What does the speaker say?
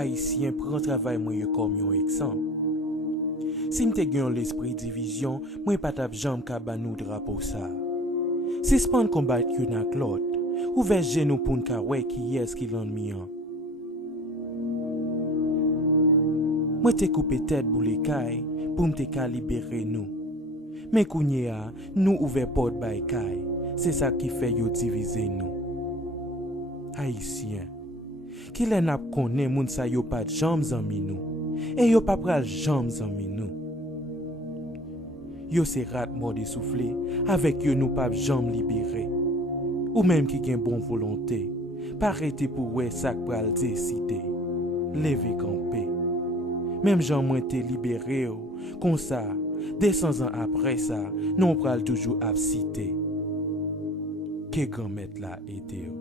Haïtien prend travail moi comme un exemple. Si m'te gen l'esprit division, moi pas tap jambe ka ba nou drapeau ça. Suspend combat yon ak l'autre. Ouvert genou pour n'ka wè qui est qui l'ennemi an. Moi te coupé tête pour les cailles pour m'te ka libérer nous. Mais kounye a, nous ouvert porte bay caille. C'est ça qui fait yo diviser nous. Haïtien. Qui lè nap konnen moun sa yo pas jambes zanmi nous. Et yo pas pral jambes zanmi nous. Yo se rat mort essoufflé, avec yo nou pas jambes libéré. Ou même qui gen bon volonté, pas arrêter pour ouais ça pral décider. Lever camper. Même Jean moins te libéré comme ça, 200 ans après ça, non pral toujours ap cité. Que grand maître la aidé.